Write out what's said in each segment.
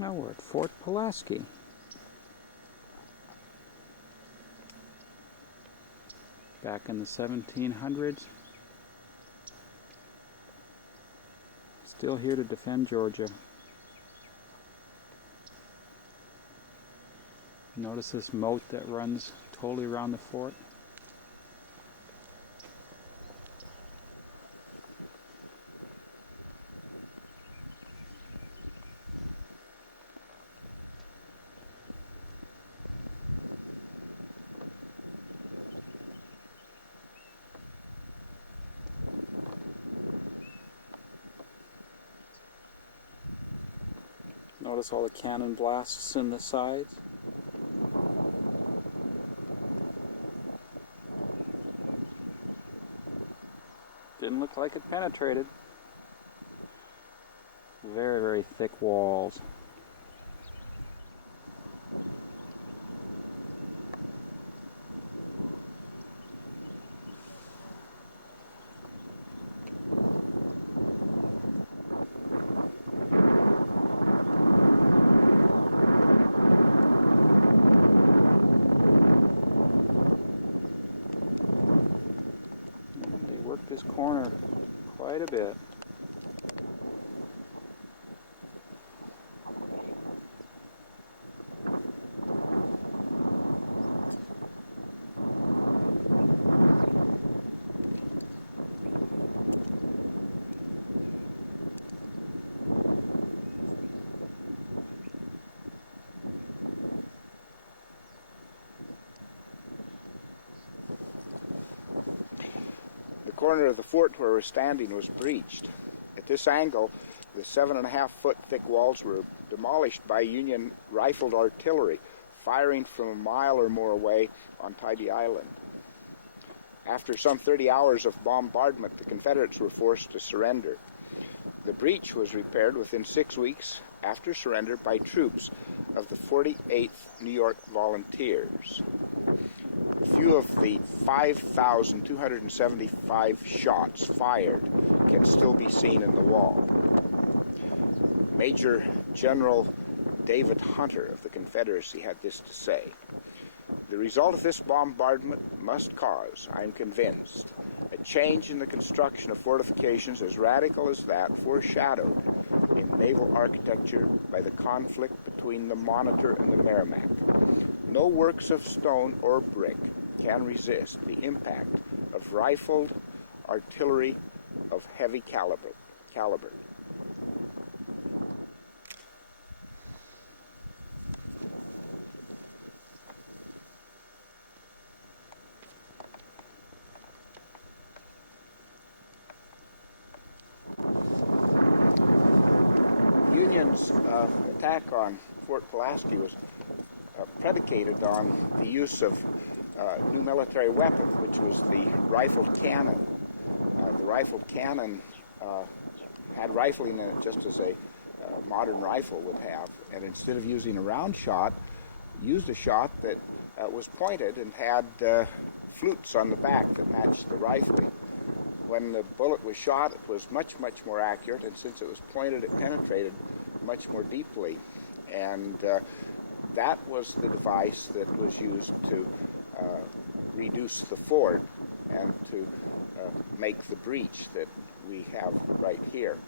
Now we're at Fort Pulaski. Back in the 1700s. Still here to defend Georgia. Notice this moat that runs totally around the fort. Notice all the cannon blasts in the sides. Didn't look like it penetrated. Very, very thick walls. This corner quite a bit. The corner of the fort where we're standing was breached. At this angle, the 7.5-foot thick walls were demolished by Union rifled artillery firing from a mile or more away on Tybee Island. After some 30 hours of bombardment, the Confederates were forced to surrender. The breach was repaired within 6 weeks after surrender by troops of the 48th New York Volunteers. A few of the 5,275 shots fired can still be seen in the wall. Major General David Hunter of the Confederacy had this to say: "The result of this bombardment must cause, I am convinced, a change in the construction of fortifications as radical as that foreshadowed in naval architecture by the conflict between the Monitor and the Merrimack. No works of stone or brick can resist the impact of rifled artillery of heavy caliber. Union's attack on Fort Pulaski was predicated on the use of new military weapon, which was the rifled cannon. The rifled cannon had rifling in it just as a modern rifle would have, and instead of using a round shot, used a shot that was pointed and had flutes on the back that matched the rifling. When the bullet was shot, it was much, much more accurate, and since it was pointed, it penetrated much more deeply. And that was the device that was used to reduce the fort and to make the breach that we have right here.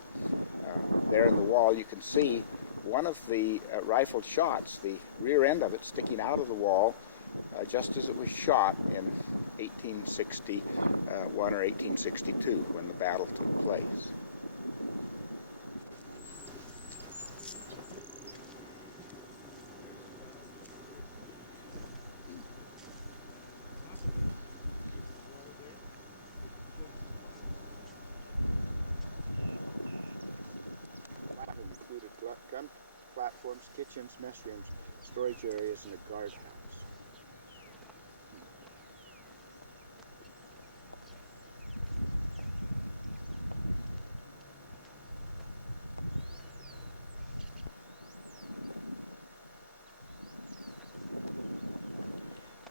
There in the wall you can see one of the rifled shots, the rear end of it sticking out of the wall just as it was shot in 1861 or 1862 when the battle took place. Platforms, kitchens, mess rooms, storage areas, and guard rooms.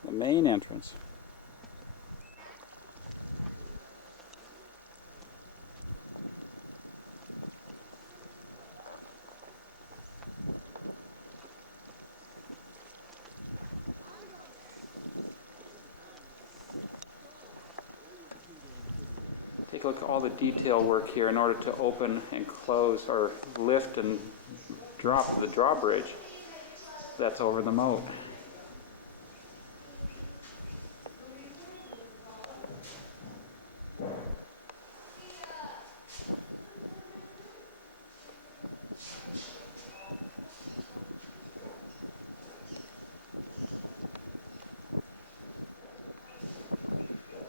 The main entrance. take a look at all the detail work here in order to open and close or lift and drop the drawbridge that's over the moat.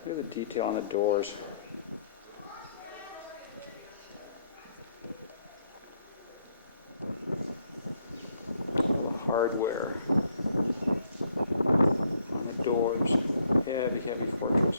Look at the detail on the doors. All the hardware on the doors. Heavy, heavy fortress.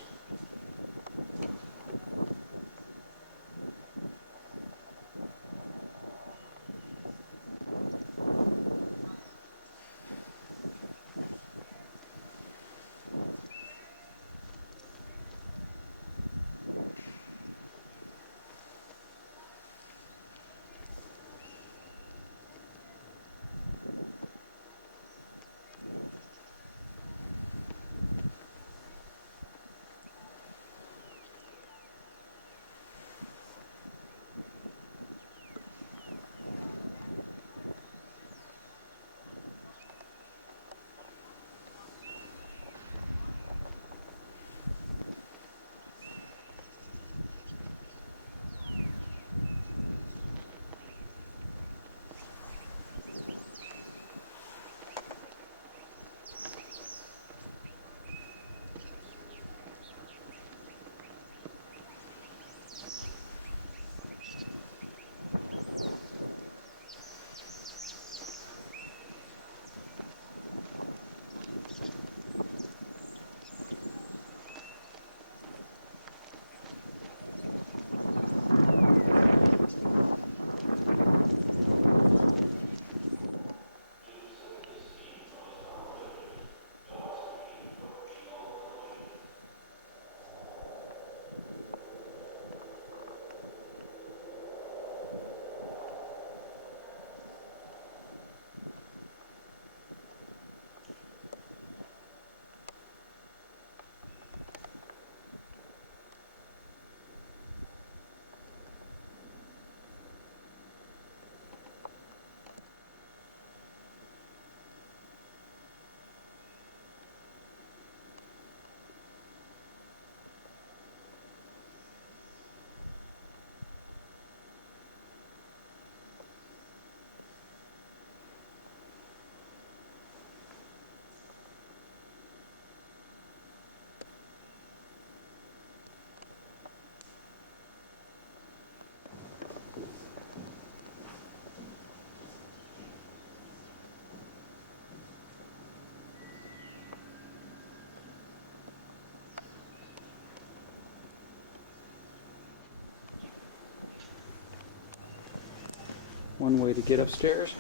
One way to get upstairs,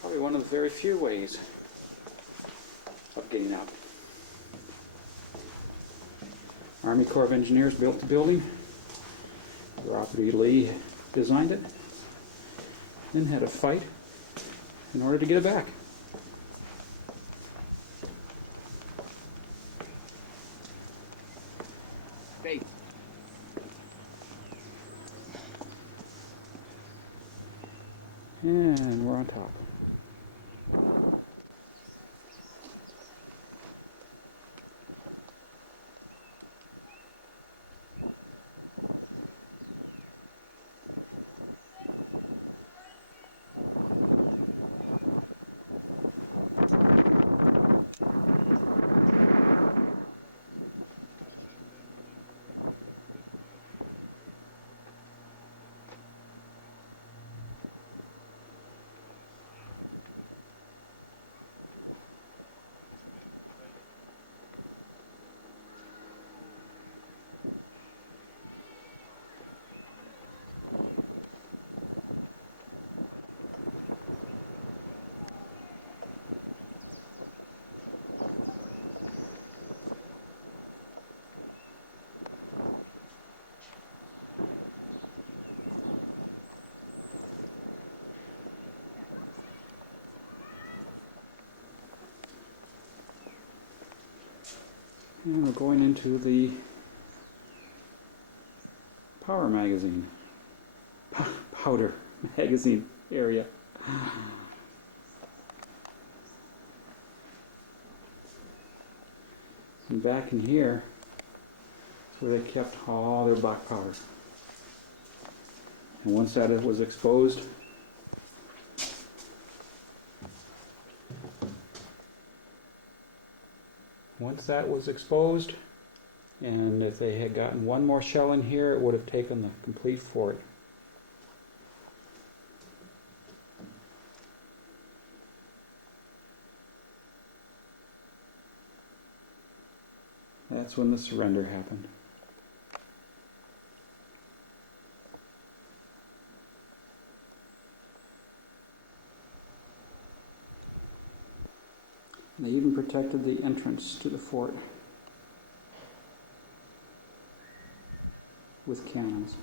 probably one of the very few ways of getting up. Army Corps of Engineers built the building. Robert E. Lee designed it, then had a fight in order to get it back. States. And we're on top. And we're going into the Power magazine. Powder magazine area. And back in here is where they kept all their black powder. And once that was exposed, and if they had gotten one more shell in here, it would have taken the complete fort. That's when the surrender happened. And they even protected the entrance to the fort with cannons.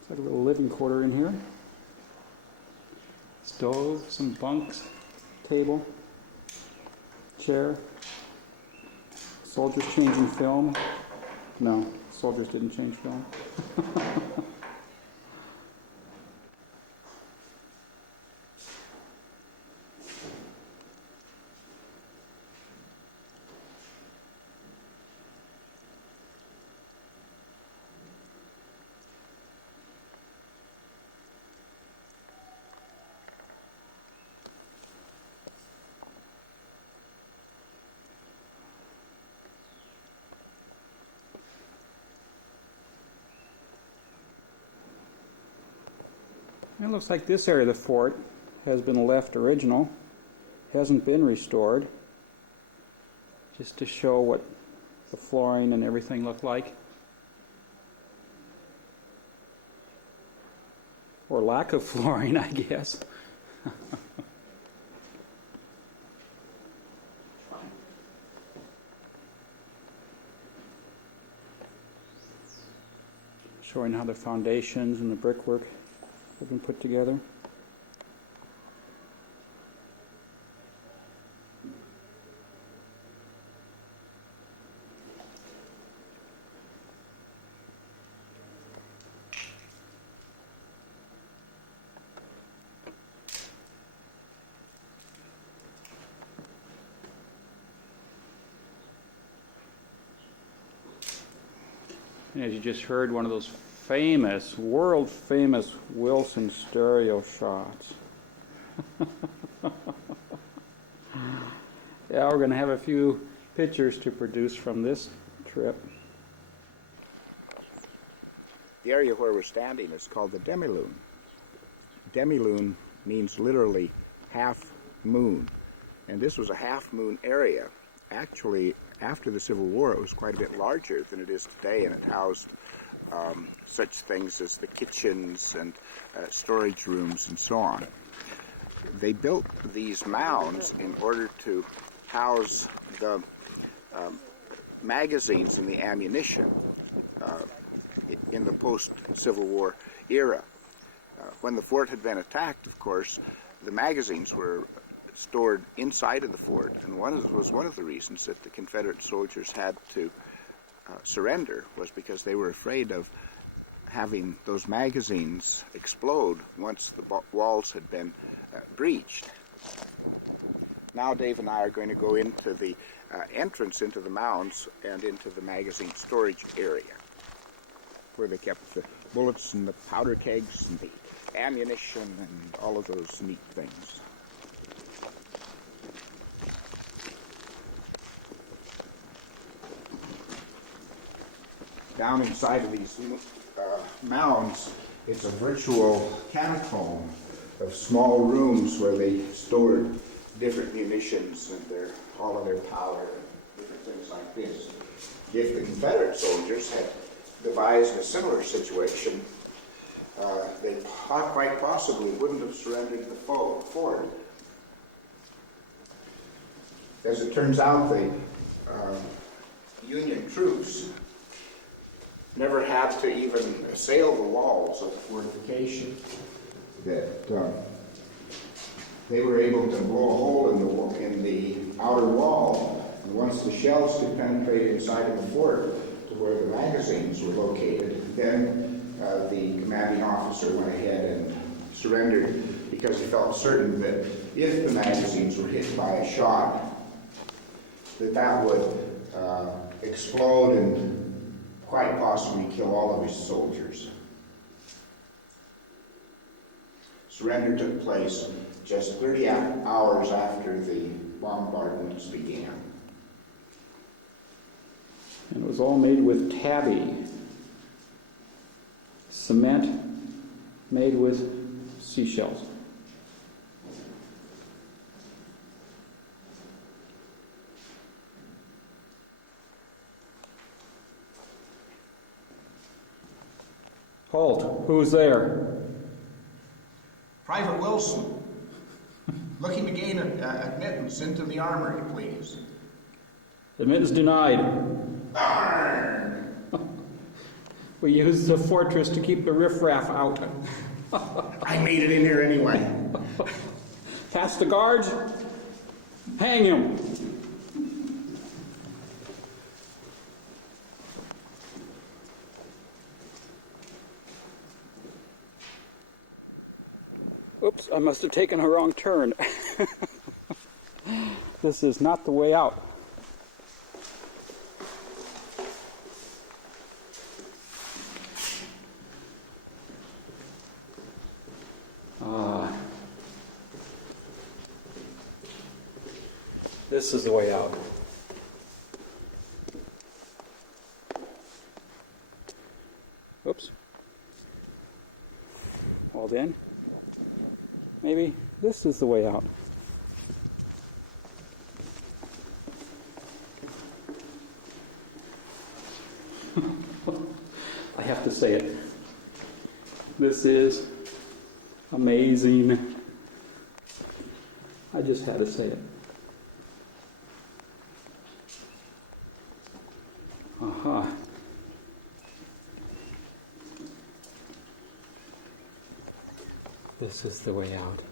It's like a little living quarter in here. Stove, some bunks, table, chair. Soldiers changing film. No, soldiers didn't change film. It looks like this area of the fort has been left original, hasn't been restored, just to show what the flooring and everything looked like. Or lack of flooring, I guess. Showing how the foundations and the brickwork have been put together. And as you just heard, one of those famous, world famous Wilson stereo shots. Yeah, we're going to have a few pictures to produce from this trip. The area where we're standing is called the Demi Loop. Demi Loop means literally half moon, and this was a half moon area. Actually, after the Civil War, it was quite a bit larger than it is today, and it housed such things as the kitchens and storage rooms and so on. They built these mounds in order to house the magazines and the ammunition in the post-Civil War era. When the fort had been attacked, of course, the magazines were stored inside of the fort, and was one of the reasons that the Confederate soldiers had to surrender, was because they were afraid of having those magazines explode once the walls had been breached. Now Dave and I are going to go into the entrance into the mounds and into the magazine storage area, where they kept the bullets and the powder kegs and the ammunition and all of those neat things. Down inside of these mounds, it's a virtual catacomb of small rooms where they stored different munitions and all of their powder and different things like this. If the Confederate soldiers had devised a similar situation, they quite possibly wouldn't have surrendered the fort. As it turns out, the Union troops never had to even assail the walls of the fortification. That they were able to blow a hole in the outer wall. Once the shells could penetrate inside of the fort to where the magazines were located, then the commanding officer went ahead and surrendered because he felt certain that if the magazines were hit by a shot, that would explode and quite possibly kill all of his soldiers. Surrender took place just 30 hours after the bombardments began. And it was all made with tabby, cement made with seashells. Halt, who's there? Private Wilson, looking to gain admittance into the armory, please. Admittance denied. Darn! We used the fortress to keep the riffraff out. I made it in here anyway. Past the guards, hang him. Oops, I must have taken a wrong turn. This is not the way out. This is the way out. Oops. Well then, maybe this is the way out. I have to say it. This is amazing. I just had to say it. Aha. This is the way out.